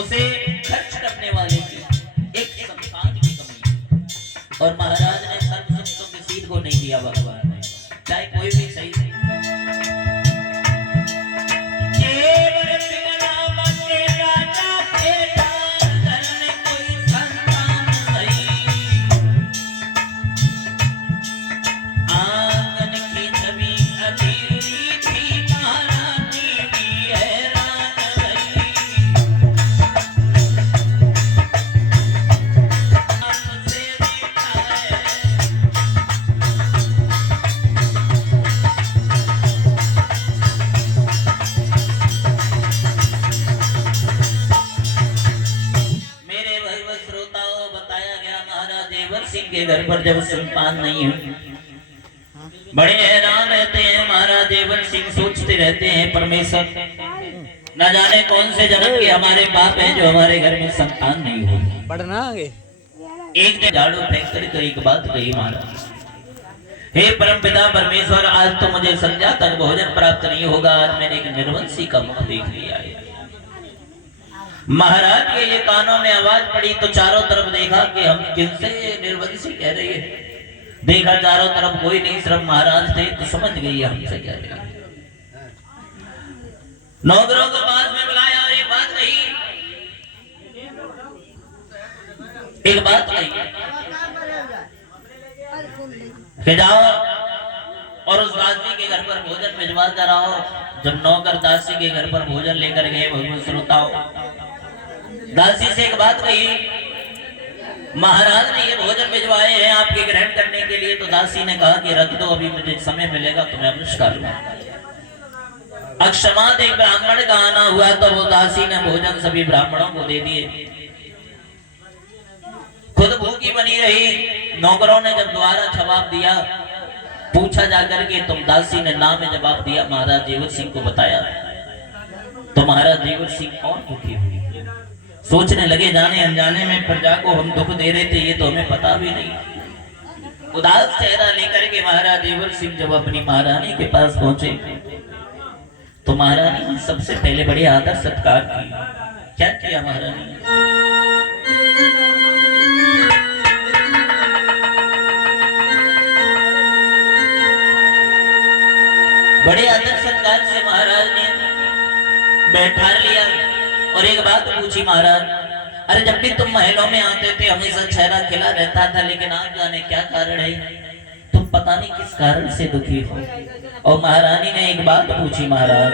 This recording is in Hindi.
उसे खर्च करने वाले की एक संतान की कमी। और महाराज ने सर्व सुख किसी को नहीं दिया भगवान ने, चाहे कोई भी सही सही। के घर पर जब संतान नहीं है, बड़े हैरान रहते हैं। महाराज देवर सिंह सोचते रहते हैं परमेश्वर न जाने कौन से जन्म के हमारे बाप हैं जो हमारे घर में संतान नहीं हो। बढ़ना आगे एक दिन झाड़ू फेंक कर तो एक बात कही महाराज, हे परमपिता परमेश्वर, आज तो मुझे संध्या तक भोजन प्राप्त नहीं होगा। आज मैंने एक निर्वंशी का मुख देख लिया है। महाराज के ये कानों में आवाज पड़ी तो चारों तरफ देखा कि हम किनसे निर्वंशी कह रहे हैं। देखा चारों तरफ कोई नहीं, सिर्फ महाराज थे, तो समझ गई हमसे कह रहे हैं। नौकरों को पास में बुलाया और एक बात कही, कि जाओ और उस दासी के घर पर भोजन भिजवा कर आओ। जब नौकर दासी के घर पर भोजन लेकर गए, भगवान श्रोताओ, दासी से एक बात कही, महाराज ने ये भोजन भिजवाए हैं आपके ग्रहण करने के लिए। तो दासी ने कहा कि रख दो, अभी मुझे समय मिलेगा तो मैं अवश्य कर लूंगा। अक्षमात एक ब्राह्मण का आना हुआ तो वो दासी ने भोजन सभी ब्राह्मणों को दे दिए, खुद भूखी बनी रही। नौकरों ने जब दोबारा जवाब दिया, पूछा जाकर के, तुम दासी ने नाम में जवाब दिया, महाराज देवर सिंह को बताया। तो महाराज देवर सिंह और दुखी हुए, सोचने लगे जाने अनजाने में प्रजा को हम दुख दे रहे थे, ये तो हमें पता भी नहीं। उदास चेहरा लेकर के महाराज देवर सिंह जब अपनी महारानी के पास पहुंचे तो महारानी ने सबसे पहले बड़े आदर सत्कार किया। क्या किया महारानी? बड़े आदर सत्कार से महाराज ने बैठा लिया और एक बात पूछी, महाराज, अरे जब भी तुम महलों में आते थे हमेशा चेहरा खिला रहता था, लेकिन आज जाने क्या कारण है, तुम पता नहीं किस कारण से दुखी हो। और महारानी ने एक बात पूछी, महाराज